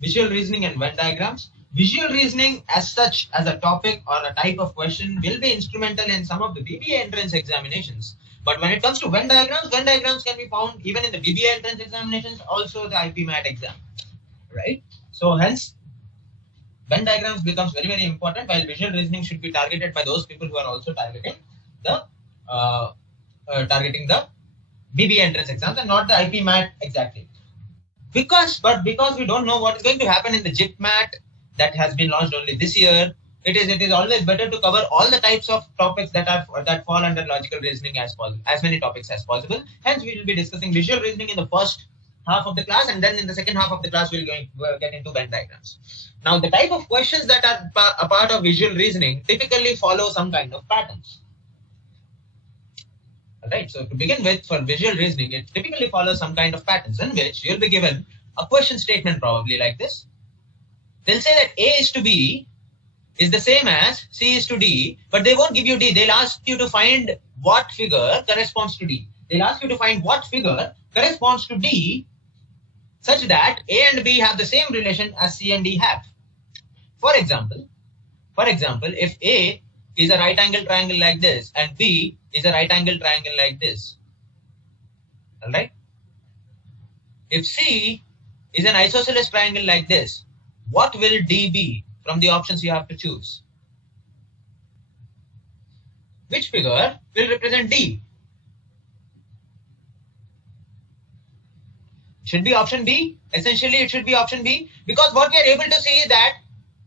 visual reasoning and Venn diagrams. Visual reasoning as such as a topic or a type of question will be instrumental in some of the BBA entrance examinations. But when it comes to Venn diagrams can be found even in the BBA entrance examinations, also the IPMAT exam, right? So hence, Venn diagrams becomes very, very important, while visual reasoning should be targeted by those people who are also targeting the BBA entrance exams and not the IPMAT exactly. Because we don't know what is going to happen in the JIPMAT that has been launched only this year, it is always better to cover all the types of topics that fall under logical reasoning as possible, as many topics as possible. Hence, we will be discussing visual reasoning in the first half of the class, and then in the second half of the class we'll get into Venn diagrams. Now, the type of questions that are a part of visual reasoning typically follow some kind of patterns. Alright, so to begin with, for visual reasoning, it typically follows some kind of patterns in which you'll be given a question statement probably like this. They'll say that A is to B is the same as C is to D, but they won't give you D. They'll ask you to find what figure corresponds to D. They'll ask you to find what figure corresponds to D such that A and B have the same relation as C and D have. For example, if A is a right angle triangle like this and B is a right angle triangle like this, all right? If C is an isosceles triangle like this, what will D be from the options you have to choose? Which figure will represent D? Should be option B. Essentially, it should be option B, because what we are able to see is that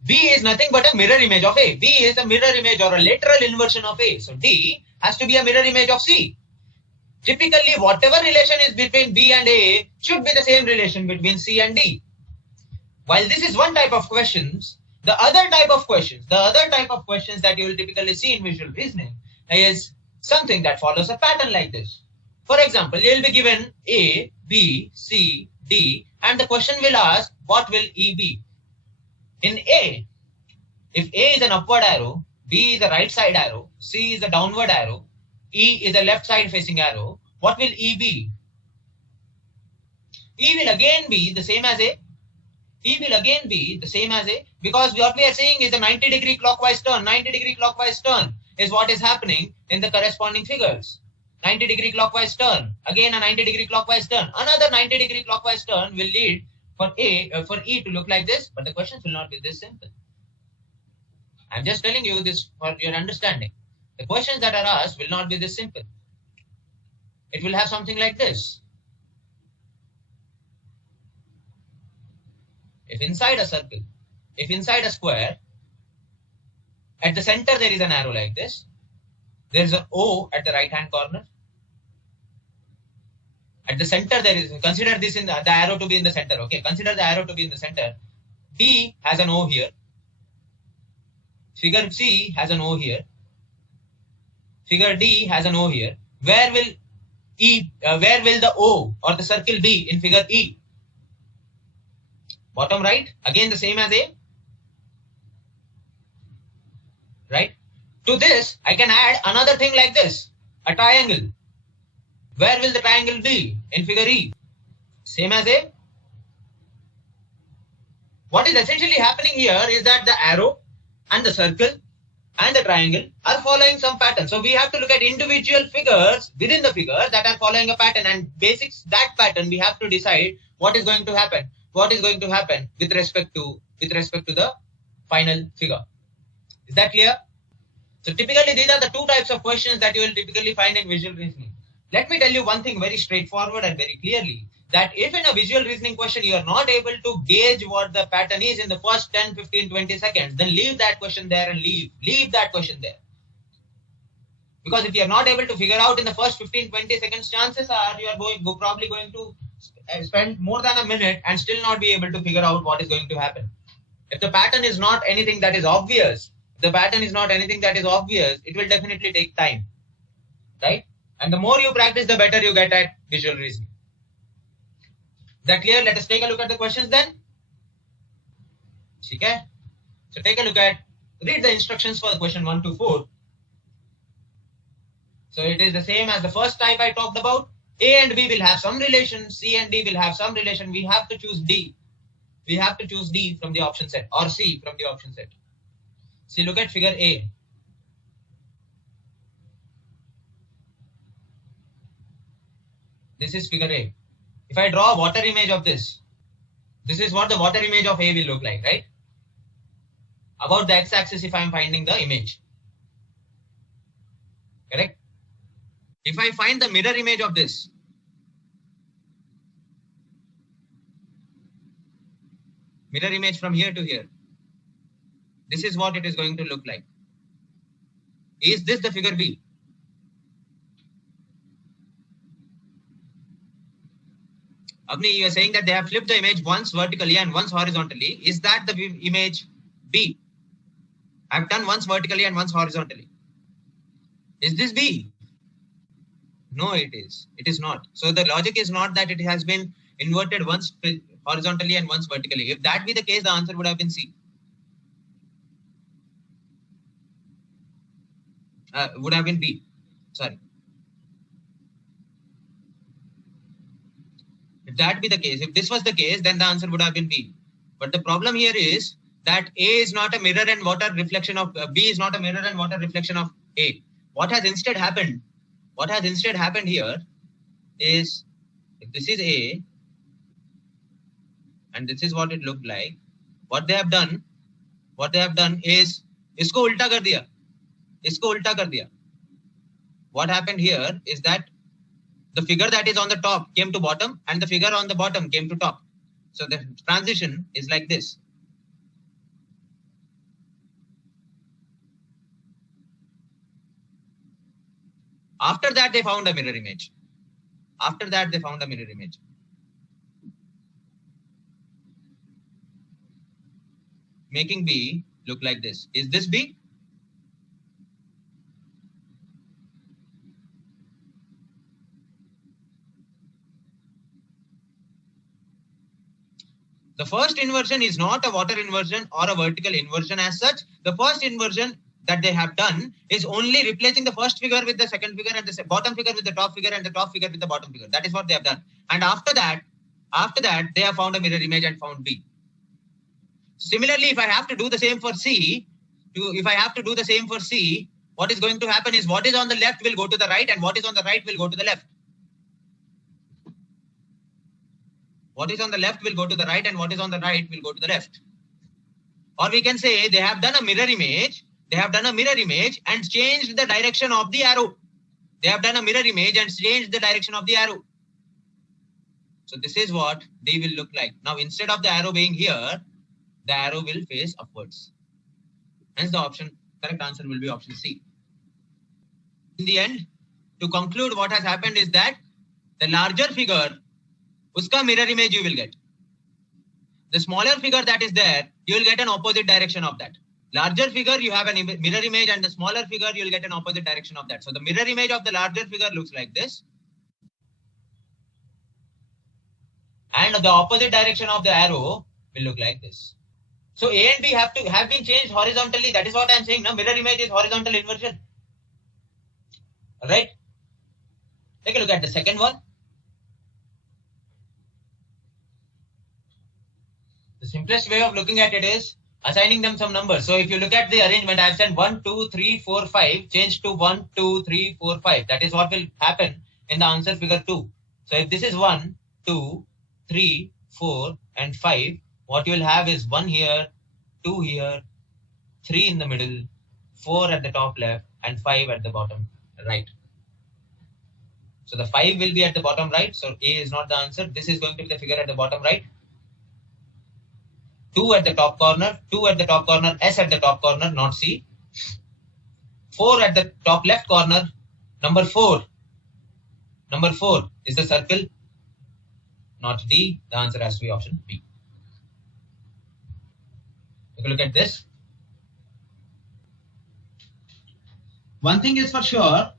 B is nothing but a mirror image of A. B is a mirror image or a lateral inversion of A. So D has to be a mirror image of C. Typically, whatever relation is between B and A should be the same relation between C and D. While this is one type of questions, the other type of questions that you will typically see in visual reasoning is something that follows a pattern like this. For example, you will be given A, B, C, D, and the question will ask, what will E be? In A, if A is an upward arrow, B is a right side arrow, C is a downward arrow, E is a left side facing arrow, what will E be? E will again be the same as A. E will again be the same as A, because what we are seeing is a 90-degree clockwise turn. 90-degree clockwise turn is what is happening in the corresponding figures. 90-degree clockwise turn, again a 90-degree clockwise turn. Another 90-degree clockwise turn will lead for E to look like this, but the questions will not be this simple. I'm just telling you this for your understanding. The questions that are asked will not be this simple. It will have something like this. If inside a circle, if inside a square, at the center there is an arrow like this, there is an O at the right hand corner. At the center there is, consider this in the arrow to be in the center, okay? Consider the arrow to be in the center. D has an O here. Figure C has an O here. Figure D has an O here. Where will the O or the circle be in figure E? Bottom right, again the same as A, right? To this, I can add another thing like this, a triangle. Where will the triangle be in figure E? Same as A. What is essentially happening here is that the arrow and the circle and the triangle are following some pattern. So we have to look at individual figures within the figure that are following a pattern, and basics that pattern we have to decide what is going to happen. What is going to happen with respect to the final figure. Is that clear? So typically these are the two types of questions that you will typically find in visual reasoning. Let me tell you one thing very straightforward and very clearly, that if in a visual reasoning question you are not able to gauge what the pattern is in the first 10, 15, 20 seconds, then leave that question there and leave that question there. Because if you are not able to figure out in the first 15, 20 seconds, chances are you are probably going to spend more than a minute and still not be able to figure out what is going to happen. If the pattern is not anything that is obvious, it will definitely take time, right? And the more you practice, the better you get at visual reasoning. Is that clear? Let us take a look at the questions then. Okay? So take a look at, read the instructions for question 1 to 4. So it is the same as the first type I talked about. A and B will have some relation, C and D will have some relation. We have to choose D. we have to choose D from the option set or C from the option set. See, look at figure A. This is figure A. If I draw a water image of this is what the water image of A will look like, right? About the x-axis if I am finding the image. Correct? If I find the mirror image of this, mirror image from here to here, this is what it is going to look like. Is this the figure B? Agni, you are saying that they have flipped the image once vertically and once horizontally. Is that the image B? I've done once vertically and once horizontally. Is this B? No, it is. It is not. So the logic is not that it has been inverted once horizontally and once vertically. If that be the case, the answer would have been C. Would have been B. Sorry. If that be the case, if this was the case, then the answer would have been B. But the problem here is that A is not a mirror and water reflection of B is not a mirror and water reflection of A. What has instead happened here is, if this is A and this is what it looked like, what they have done is isko ulta kar diya. What happened here is that the figure that is on the top came to bottom and the figure on the bottom came to top. So the transition is like this. After that, they found a mirror image. Making B look like this. Is this B? The first inversion is not a water inversion or a vertical inversion as such. The first inversion that they have done is only replacing the first figure with the second figure and the bottom figure with the top figure and the top figure with the bottom figure. That is what they have done. And after that, they have found a mirror image and found B. Similarly, if I have to do the same for C, what is going to happen is what is on the left will go to the right and what is on the right will go to the left. What is on the left will go to the right and what is on the right will go to the left. Or we can say they have done a mirror image. And changed the direction of the arrow. So this is what D will look like. Now, instead of the arrow being here, the arrow will face upwards. Hence, the correct answer will be option C. In the end, to conclude, what has happened is that the larger figure, uska mirror image you will get. The smaller figure that is there, you will get an opposite direction of that. Larger figure, you have a mirror image, and the smaller figure, you will get an opposite direction of that. So the mirror image of the larger figure looks like this. And the opposite direction of the arrow will look like this. So A and B have been changed horizontally. That is what I am saying. Now mirror image is horizontal inversion. Alright. Take a look at the second one. The simplest way of looking at it is assigning them some numbers. So if you look at the arrangement, I have said 1, 2, 3, 4, 5, change to 1, 2, 3, 4, 5. That is what will happen in the answer figure 2. So if this is 1, 2, 3, 4, and 5, what you will have is 1 here, 2 here, 3 in the middle, 4 at the top left, and 5 at the bottom right. So the 5 will be at the bottom right. So A is not the answer. This is going to be the figure at the bottom right. 2 at the top corner, S at the top corner, not C. 4 at the top left corner, number 4 is the circle, not D. The answer has to be option B. Take a look at this. One thing is for sure,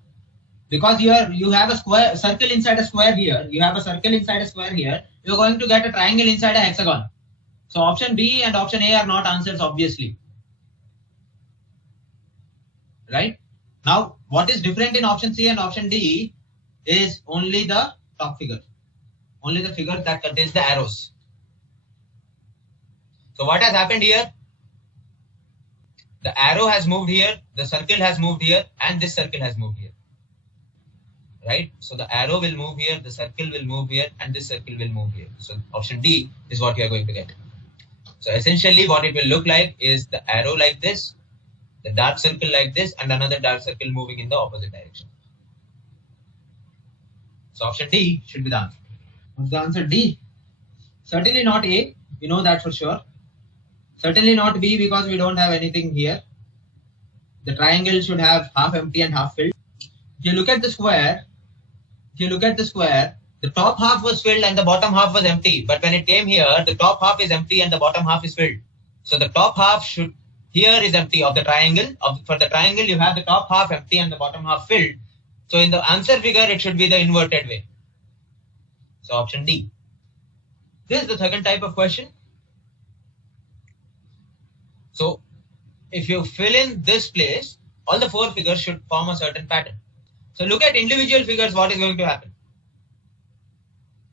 because you have a circle inside a square here, you're going to get a triangle inside a hexagon. So option B and option A are not answers, obviously. Right? Now, what is different in option C and option D is only the top figure. Only the figure that contains the arrows. So what has happened here? The arrow has moved here, the circle has moved here, and this circle has moved here. Right? So the arrow will move here, the circle will move here, and this circle will move here. So option D is what you are going to get. So essentially what it will look like is the arrow like this, the dark circle like this, and another dark circle moving in the opposite direction. So option D should be the answer. What's the answer? D. Certainly not A. We know that for sure. Certainly not B because we don't have anything here. The triangle should have half empty and half filled. If you look at the square, the top half was filled and the bottom half was empty. But when it came here, the top half is empty and the bottom half is filled. So the top half should here is empty of the triangle. For the triangle, you have the top half empty and the bottom half filled. So in the answer figure, it should be the inverted way. So option D. This is the second type of question. So if you fill in this place, all the four figures should form a certain pattern. So look at individual figures, what is going to happen?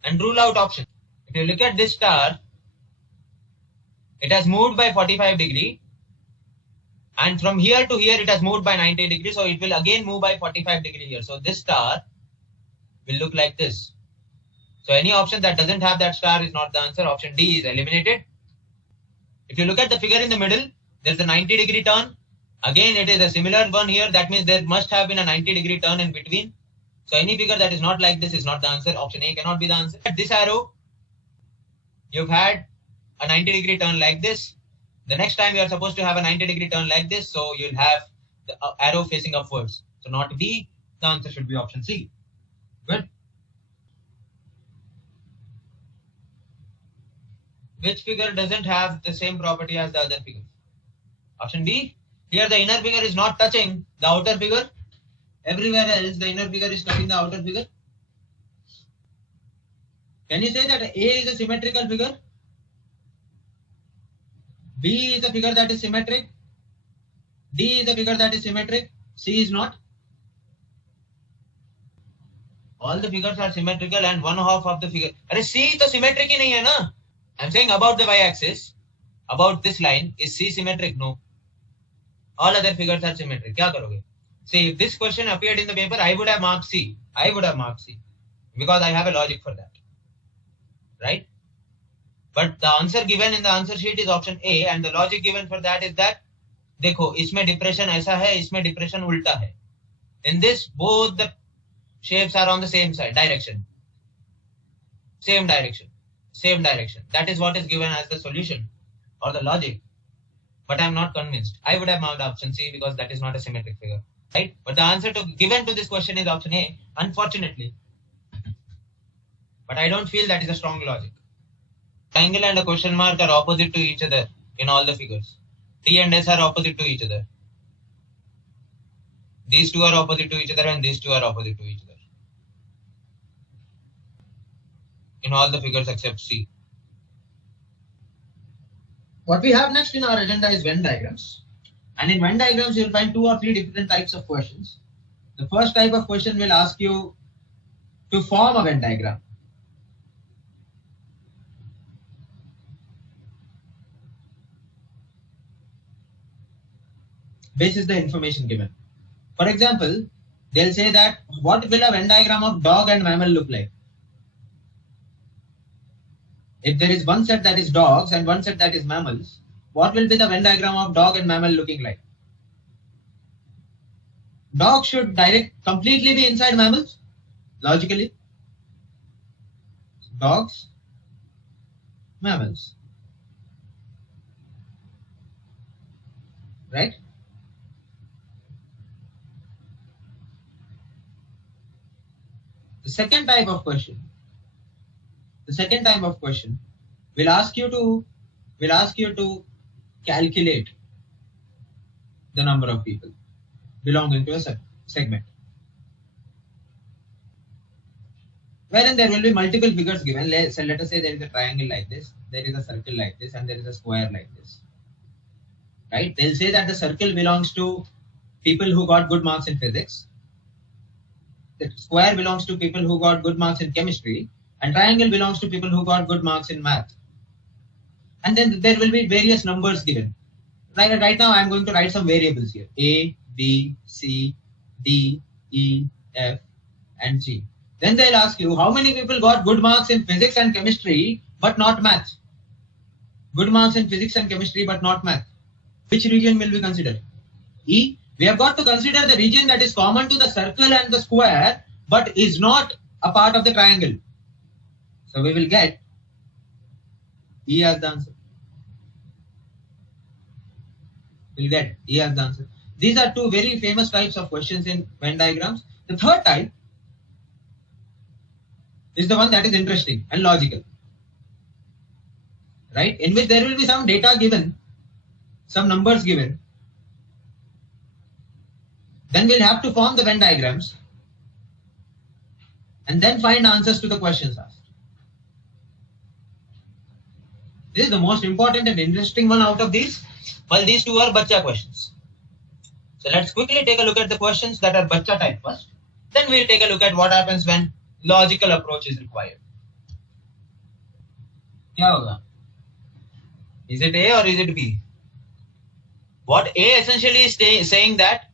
And rule out options. If you look at this star, it has moved by 45 degree. And from here to here, it has moved by 90 degrees. So it will again move by 45 degree here. So this star will look like this. So any option that doesn't have that star is not the answer. Option D is eliminated. If you look at the figure in the middle, there's a 90 degree turn. Again, it is a similar one here. That means there must have been a 90 degree turn in between. So any figure that is not like this is not the answer. Option A cannot be the answer. At this arrow, you've had a 90 degree turn like this. The next time you are supposed to have a 90 degree turn like this. So you'll have the arrow facing upwards. So not B, the answer should be option C. Good. Which figure doesn't have the same property as the other figures? Option B. Here the inner figure is not touching the outer figure. Everywhere else the inner figure is touching the outer figure. Can you say that A is a symmetrical figure? B is a figure that is symmetric. D is a figure that is symmetric. C is not. All the figures are symmetrical and one half of the figure. Arey C to symmetric hi nahi hai na? I'm saying about the y-axis, about this line, is C symmetric? No. All other figures are symmetric. Kya karoge? See, if this question appeared in the paper, I would have marked C. I would have marked C. Because I have a logic for that. Right? But the answer given in the answer sheet is option A, and the logic given for that is that, देखो, इसमें depression ऐसा है, इसमें depression उल्टा है. In this, both the shapes are on the same side, direction. Same direction. Same direction. That is what is given as the solution or the logic. But I am not convinced. I would have marked option C because that is not a symmetric figure. Right? But the answer given to this question is option A, unfortunately. But I don't feel that is a strong logic. Triangle and a question mark are opposite to each other in all the figures. T and S are opposite to each other. These two are opposite to each other and these two are opposite to each other. In all the figures except C. What we have next in our agenda is Venn diagrams. And in Venn diagrams, you'll find 2 or 3 different types of questions. The first type of question will ask you to form a Venn diagram. This is the information given. For example, they'll say that what will a Venn diagram of dog and mammal look like? If there is one set that is dogs and one set that is mammals, what will be the Venn diagram of dog and mammal looking like? Dog should completely be inside mammals, logically. Dogs, mammals. Right? The second type of question will ask you to calculate the number of people belonging to a segment. Wherein there will be multiple figures given. So let us say there is a triangle like this, there is a circle like this, and there is a square like this. Right? They'll say that the circle belongs to people who got good marks in physics. The square belongs to people who got good marks in chemistry, and triangle belongs to people who got good marks in math. and then there will be various numbers given. Right now I am going to write some variables here: A, B, C, D, E, F, and G. Then they'll ask you how many people got good marks in physics and chemistry but not math. Good marks in physics and chemistry but not math. Which region will we consider? E. We have got to consider the region that is common to the circle and the square but is not a part of the triangle. So we will get E as the answer. We'll get E as the answer. These are two very famous types of questions in Venn diagrams. The third type is the one that is interesting and logical, right? In which there will be some data given, some numbers given. Then we'll have to form the Venn diagrams and then find answers to the questions asked. This is the most important and interesting one out of these. Well, these two are Bacha questions. So let's quickly take a look at the questions that are Bacha type first. Then we'll take a look at what happens when logical approach is required. क्या होगा? Is it A or is it B? What A essentially is saying that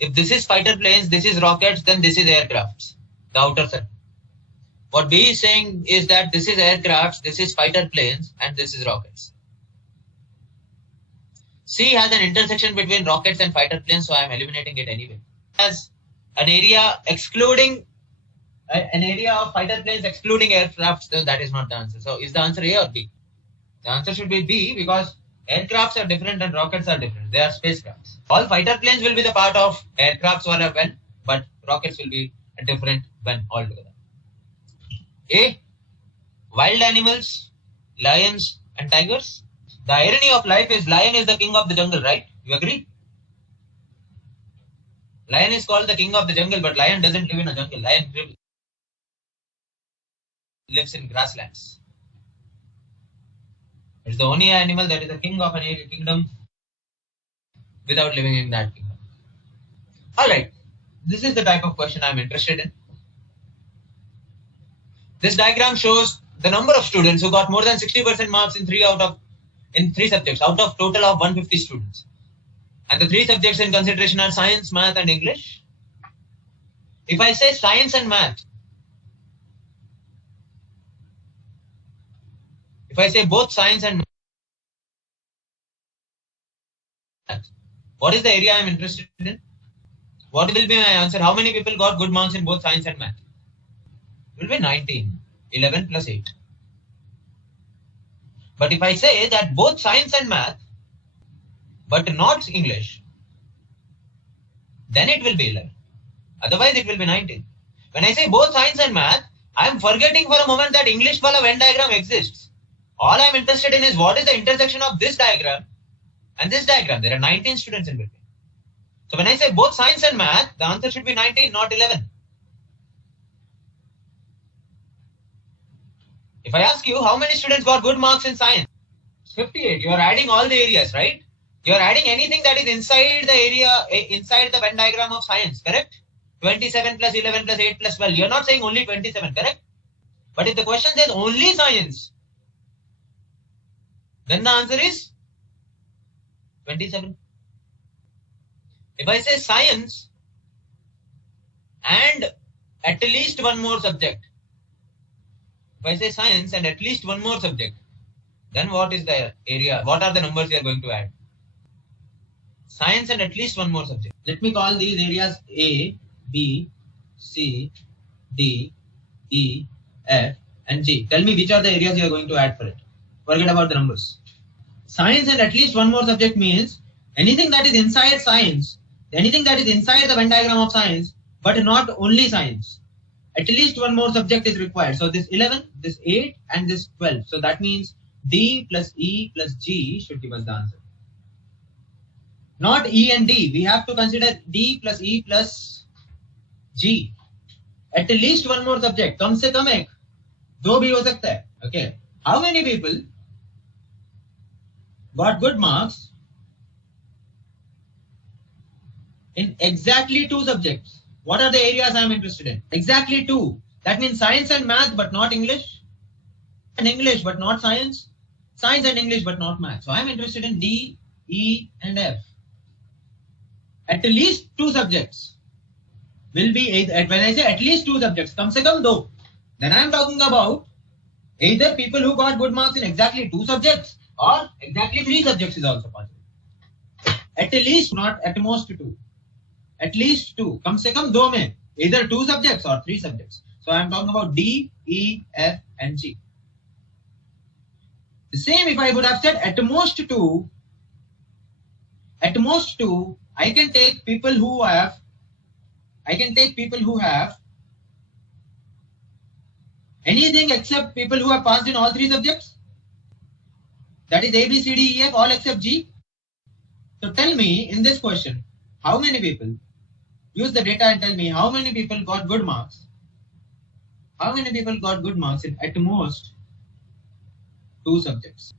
if this is fighter planes, this is rockets, then this is aircrafts, the outer circle. What B is saying is that this is aircrafts, this is fighter planes, and this is rockets. C has an intersection between rockets and fighter planes, so I am eliminating it anyway. Has an area excluding an area of fighter planes excluding aircrafts, then that is not the answer. So is the answer A or B? The answer should be B because aircrafts are different and rockets are different. They are spacecrafts. All fighter planes will be the part of aircrafts or a Venn, but rockets will be a different Venn altogether. A. Wild animals, lions and tigers. The irony of life is lion is the king of the jungle, right? You agree? Lion is called the king of the jungle, but lion doesn't live in a jungle. Lion lives in grasslands. It's the only animal that is the king of an area kingdom without living in that kingdom. Alright, this is the type of question I'm interested in. This diagram shows the number of students who got more than 60% marks in three subjects out of total of 150 students. And the three subjects in consideration are science, math and English. If I say science and math, if I say both science and math, what is the area I am interested in? What will be my answer? How many people got good marks in both science and math? It will be 19, 11 plus 8. But if I say that both science and math, but not English, then it will be 11. Otherwise, it will be 19. When I say both science and math, I am forgetting for a moment that English wala Venn diagram exists. All I am interested in is what is the intersection of this diagram and this diagram. There are 19 students in between. So when I say both science and math, the answer should be 19, not 11. If I ask you how many students got good marks in science, it's 58. You are adding all the areas, right? You are adding anything that is inside the area, inside the Venn diagram of science, correct? 27 plus 11 plus 8 plus 12. You are not saying only 27, correct? But if the question says only science, then the answer is 27. If I say science and at least one more subject, if I say science and at least one more subject, then what is the area? What are the numbers you are going to add? Science and at least one more subject. Let me call these areas A, B, C, D, E, F, and G. Tell me which are the areas you are going to add for it. Forget about the numbers. Science and at least one more subject means anything that is inside science, anything that is inside the Venn diagram of science, but not only science. At least one more subject is required. So this 11, this 8, and this 12. So that means D plus E plus G should give us the answer. Not E and D. We have to consider D plus E plus G. At least one more subject. कम से कम एक. दो भी हो सकता है. Okay. How many people got good marks in exactly two subjects? What are the areas I am interested in? Exactly two. That means science and math, but not English. and English but not science, science and English but not math. So I am interested in D, E and F. At least two subjects will be either, when I say at least two subjects, kam se kam do, then I am talking about either people who got good marks in exactly two subjects or exactly three subjects is also possible. At least, not at most two. At least two. Kam se kam do mein, either two subjects or three subjects. So I am talking about D, E, F and G. The same if I would have said at most two, I can take people who have anything except people who have passed in all three subjects. That is A, B, C, D, E, F, all except G. So tell me in this question, how many people, use the data and tell me how many people got good marks. How many people got good marks in at most two subjects?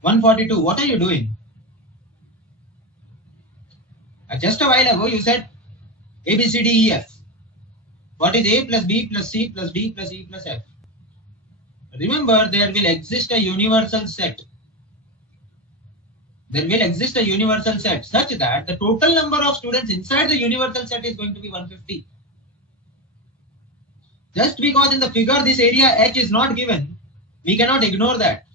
142. What are you doing? Just a while ago you said A, B, C, D, E, F. What is A plus B plus C plus D plus E plus F? Remember, there will exist a universal set. There will exist a universal set such that the total number of students inside the universal set is going to be 150. Just because in the figure this area H is not given, we cannot ignore that.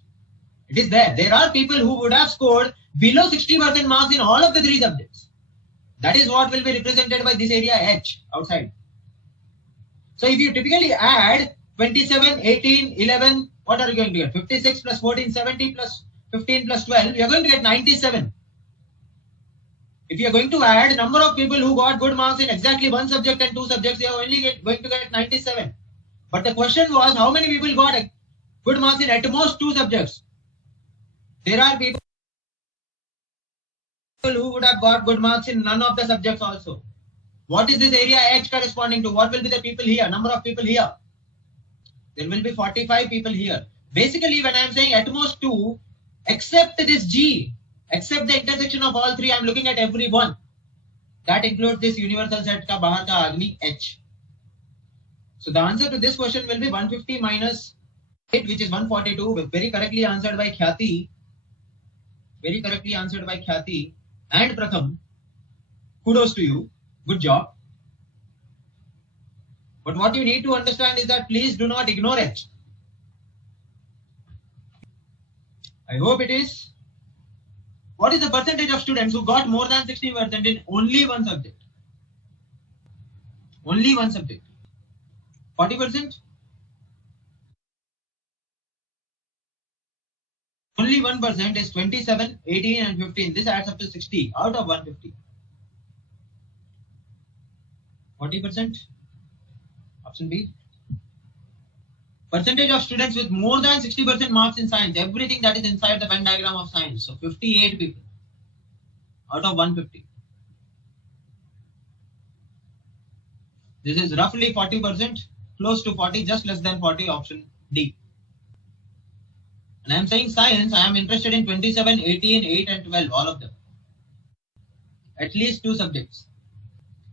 It is there. There are people who would have scored below 60% marks in all of the three subjects. That is what will be represented by this area H outside. So if you typically add 27, 18, 11, what are you going to get? 56 plus 14, 70 plus 15 plus 12, you are going to get 97. If you are going to add number of people who got good marks in exactly one subject and two subjects, you are only going to get 97. But the question was, how many people got good marks in at most two subjects? There are people who would have got good marks in none of the subjects also. What is this area H corresponding to? What will be the people here? Number of people here? There will be 45 people here. Basically, when I am saying at most two, except this G, except the intersection of all three, I am looking at every one. That includes this universal set ka bahar ka aadmi H. So the answer to this question will be 150 minus 8, which is 142, very correctly answered by Khyati. Very correctly answered by Khyati and Pratham. Kudos to you. Good job. But what you need to understand is that please do not ignore H. I hope it is. What is the percentage of students who got more than 60% in only one subject? Only one subject. 40%? Only 1% is 27, 18 and 15. This adds up to 60 out of 150. 40%? Option B. Percentage of students with more than 60% marks in science. Everything that is inside the Venn diagram of science. So 58 people out of 150. This is roughly 40%, close to 40, just less than 40, option D. And I am saying science, I am interested in 27, 18, 8 and 12, all of them. At least two subjects.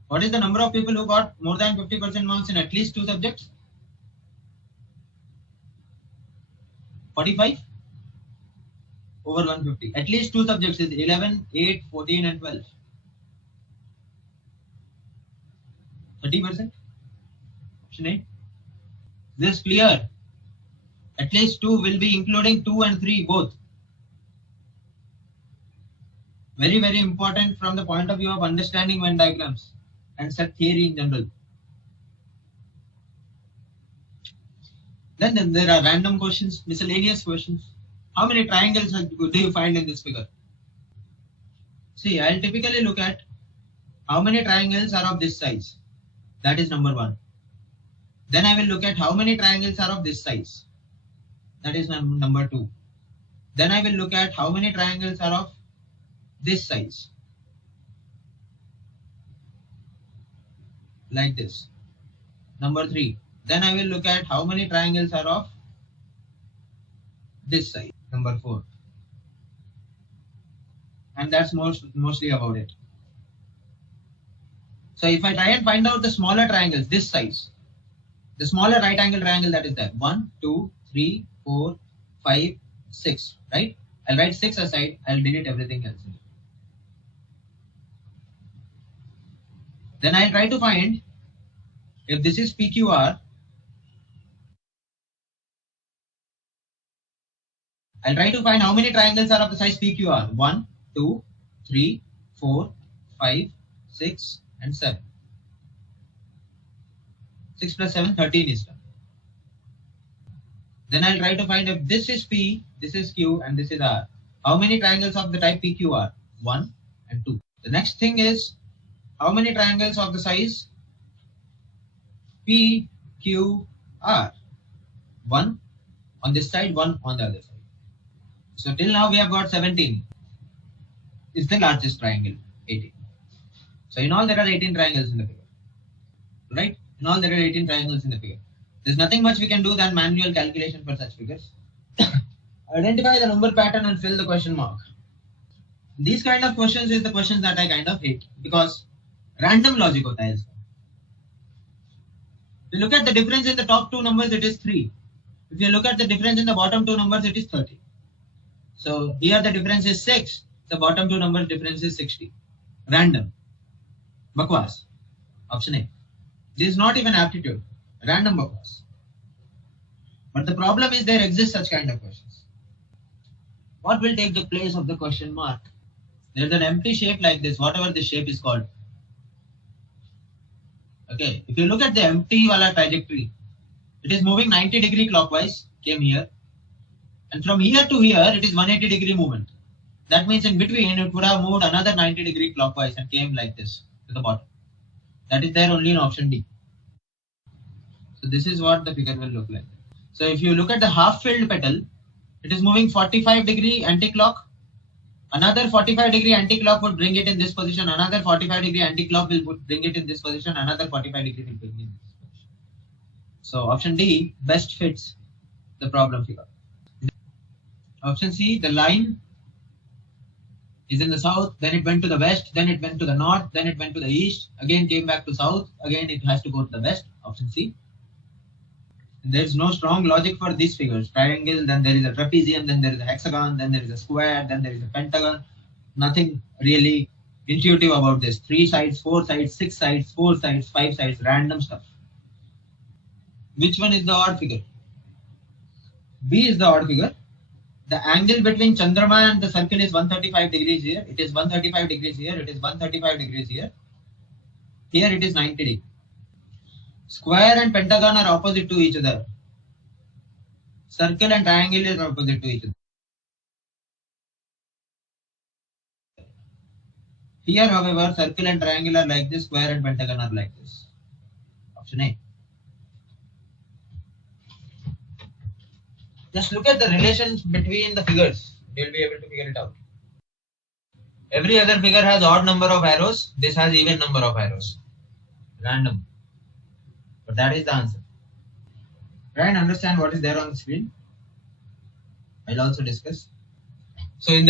What is the number of people who got more than 50% marks in at least two subjects? 45 over 150. At least two subjects is 11, 8, 14 and 12. 30%. Option A. This is clear. At least two will be including 2 and 3 both. Very, very important from the point of view of understanding Venn diagrams and set theory in general. Then there are random questions, miscellaneous questions. How many triangles do you find in this figure? See, I'll typically look at how many triangles are of this size. That is number 1. Then I will look at how many triangles are of this size. That is number 2. Then I will look at how many triangles are of this size. Like this. Number 3. Then I will look at how many triangles are of this size. Number 4. And that's mostly about it. So if I try and find out the smaller triangles, this size, the smaller right angle triangle that is there, 1, 2, 3, 4, 5, 6, right? I'll write 6 aside, I'll delete everything else. Then I'll try to find if this is PQR, I'll try to find how many triangles are of the size PQR. 1, 2, 3, 4, 5, 6, and 7. 6 plus 7, 13 is done. Then I'll try to find if this is P, this is Q, and this is R. How many triangles of the type PQR? 1 and 2. The next thing is how many triangles of the size PQR? 1 on this side, 1 on the other side. So till now we have got 17. Is the largest triangle, 18. So in all there are 18 triangles in the figure. Right? In all there are 18 triangles in the figure. There's nothing much we can do than manual calculation for such figures. Identify the number pattern and fill the question mark. These kind of questions is the questions that I kind of hate because random logic hota hai iska. If you look at the difference in the top two numbers, it is 3. If you look at the difference in the bottom two numbers, it is 30. So here the difference is 6. The bottom two numbers difference is 60. Random. Bakwas. Option A. This is not even aptitude. Random bakwas. But the problem is there exists such kind of questions. What will take the place of the question mark? There is an empty shape like this, whatever the shape is called. Okay, if you look at the empty wala trajectory, it is moving 90° clockwise, came here. And from here to here, it is 180° movement. That means in between, it would have moved another 90° clockwise and came like this to the bottom. That is there only in option D. So this is what the figure will look like. So if you look at the half-filled petal, it is moving 45° anti-clock. Another 45° anti-clock would bring it in this position. Another 45° anti-clock will bring it in this position. Another 45° will bring it in this position. So option D best fits the problem figure. Option C, the line is in the south, then it went to the west, then it went to the north, then it went to the east, again came back to south, again it has to go to the west. Option C. There is no strong logic for these figures. Triangle, then there is a trapezium, then there is a hexagon, then there is a square, then there is a pentagon. Nothing really intuitive about this. 3 sides, 4 sides, 6 sides, 4 sides, 5 sides, random stuff. Which one is the odd figure? B is the odd figure. The angle between Chandrama and the circle is 135° here. It is 135° here. It is 135° here. Here it is 90°. Square and pentagon are opposite to each other. Circle and triangle is opposite to each other. Here, however, circle and triangle are like this, square and pentagon are like this. Option A. Just look at the relations between the figures. You will be able to figure it out. Every other figure has odd number of arrows. This has even number of arrows. Random. But that is the answer. Try and understand what is there on the screen. I'll also discuss. So in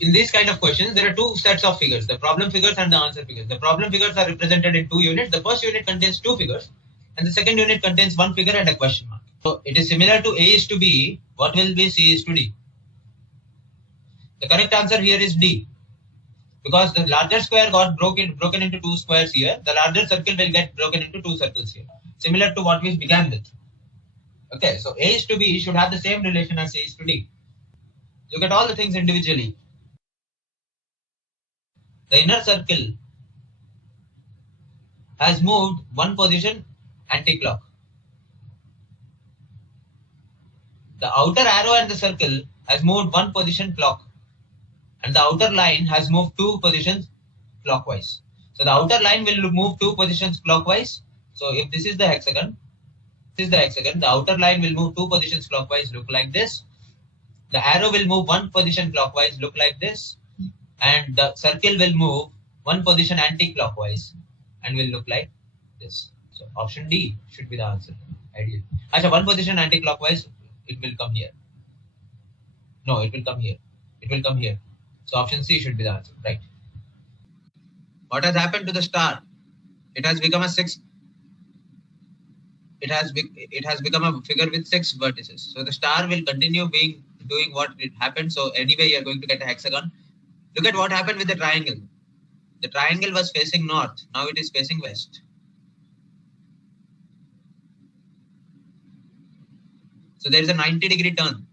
these kind of questions, there are two sets of figures, the problem figures and the answer figures. The problem figures are represented in 2 units. The first unit contains 2 figures and the second unit contains 1 figure and a question mark. So it is similar to A is to B. What will be C is to D? The correct answer here is D. Because the larger square got broken into 2 squares here, the larger circle will get broken into 2 circles here. Similar to what we began with. Okay, so A is to B should have the same relation as A is to D. Look at all the things individually. The inner circle has moved 1 position anti-clock. The outer arrow and the circle has moved 1 position clock. And the outer line has moved 2 positions clockwise. So the outer line will move 2 positions clockwise. So if this is the hexagon, the outer line will move 2 positions clockwise, look like this. The arrow will move 1 position clockwise, look like this. And the circle will move 1 position anti-clockwise and will look like this. So option D should be the answer. Ideal. Actually, 1 position anti-clockwise, it will come here. No, it will come here. It will come here. So option C should be the answer, right? What has happened to the star? It has become a 6. it has become a figure with 6 vertices. So the star will continue doing what it happened. So anyway, you are going to get a hexagon. Look at what happened with the triangle. The triangle was facing north. Now it is facing west. So there is a 90-degree turn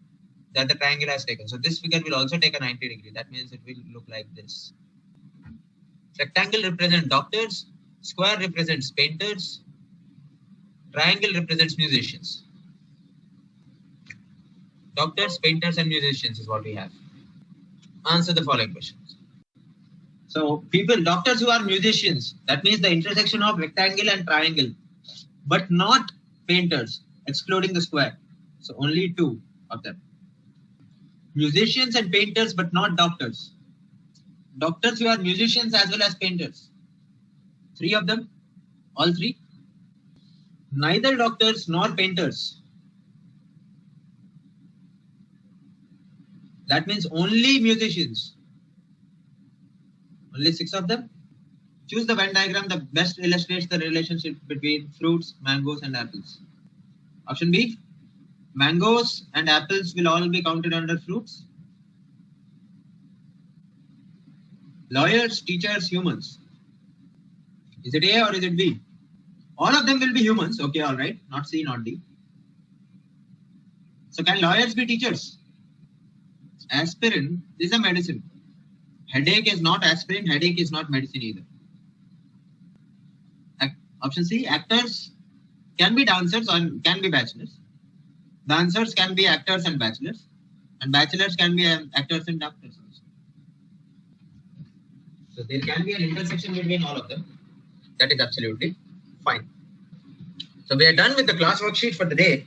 that the triangle has taken. So this figure will also take a 90-degree. That means it will look like this. Rectangle represents doctors. Square represents painters. Triangle represents musicians. Doctors, painters, and musicians is what we have. Answer the following questions. So doctors who are musicians, that means the intersection of rectangle and triangle, but not painters, excluding the square. So only 2 of them. Musicians and painters, but not doctors. Doctors who are musicians as well as painters. 3 of them, all 3. Neither doctors nor painters. That means only musicians. Only 6 of them. Choose the Venn diagram that best illustrates the relationship between fruits, mangoes, and apples. Option B, mangoes and apples will all be counted under fruits. Lawyers, teachers, humans. Is it A or is it B? All of them will be humans. Okay, all right. Not C, not D. So can lawyers be teachers? Aspirin is a medicine. Headache is not aspirin. Headache is not medicine either. Option C, actors can be dancers or can be bachelors. Dancers can be actors and bachelors. And bachelors can be actors and doctors also. So there can be an intersection between all of them. That is absolutely fine. So we are done with the class worksheet for the day.